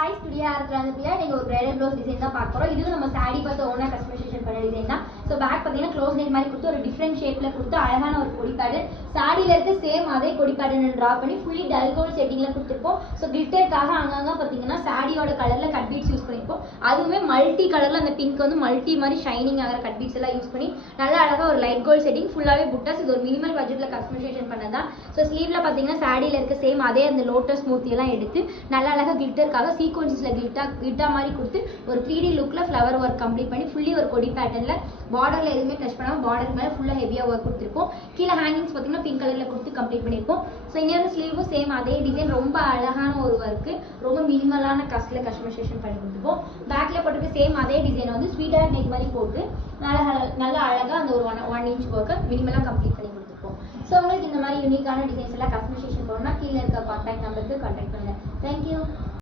Hi studio ஆரம்பியா நீங்கள் ஒரு bridal blouse design தான் பார்க்க போகிறோம். இதுவும் நம்ம சாரி பார்த்து ஓனாக கஸ்டமைசேஷன் பண்ண டிசைன் தான். ஸோ பேக் பார்த்தீங்கன்னா க்ளோஸ் நெட் மாதிரி கொடுத்து ஒரு டிஃப்ரெண்ட் ஷேப்பில் கொடுத்து அழகான ஒரு கொடி பேட்டர்ன், சாரியில் இருக்க சேம் அதே கொடி பேட்டர்ன் ட்ரா பண்ணி ஃபுல்லி டல் கோல்ட் செட்டிங்கில் கொடுத்துருப்போம். ஸோ கிளிட்டருக்காக அங்கங்கே பார்த்தீங்கன்னா சாரியோட கலரில் கட் பீட்ஸ் யூஸ் பண்ணியிருப்போம். அதுவுமே மல்டி கலரில் அந்த பிங்க் வந்து மல்டி மாதிரி ஷைனிங் ஆகிற கட் பீட்ஸ் எல்லாம் யூஸ் பண்ணி நல்லா அழகாக ஒரு லைட் கோல்ட் செட்டிங் ஃபுல்லாகவே புட்டாஸ். இது ஒரு மினிமல் பட்ஜெட்டில் கஸ்டமைசேஷன் பண்ணது தான். ஸோ ஸ்லீவில் பார்த்தீங்கன்னா சாரியில் இருக்க சேம் அதே அந்த லோட்டஸ் மூர்த்தியெல்லாம் எடுத்து நல்லா அழகாக கிளிட்டருக்காக சீக்வன்ஸில் கிட்டா மாதிரி கொடுத்து ஒரு 3D லுக்கில் ஃப்ளவர் ஒர்க் கம்ப்ளீட் பண்ணி ஃபுல்லி ஒரு கொடி பேட்டர்னில் பார்டரில் எதுவுமே டச் பண்ணாமல் பார்டர் மேலே ஃபுல்லாக ஹெவியாக ஒர்க் கொடுத்துருப்போம். கீழே ஹேங்கிங்ஸ் பார்த்தீங்கன்னா பிங்க் கலரில் கொடுத்து கம்ப்ளீட் பண்ணியிருப்போம். ஸோ இன்னொரு ஸ்லீவும் சேம் அதே டிசைன், ரொம்ப அழகான ஒரு ஒர்க்கு, ரொம்ப மினிமலான காஸ்ட்டில் கஸ்டமைசேஷன் பண்ணி கொடுத்துருப்போம். பேக்கில் போட்டுட்டு சேம் அதே டிசைனை வந்து ஸ்வீட்டாக நெக் மாதிரி போட்டு நல்லா அழகாக அந்த ஒரு 1 இன்ச் ஒர்க்கை மினிமலாக கம்ப்ளீட் பண்ணி கொடுத்துருப்போம். ஸோ உங்களுக்கு இந்த மாதிரி யூனிக்கான டிசைன்ஸ் எல்லாம் கஸ்டமைசேஷன் பண்ணணும்னா கீழே இருக்க கான்டாக்ட் நம்பருக்கு கான்டாக்ட் பண்ணுங்கள். தேங்க்யூ.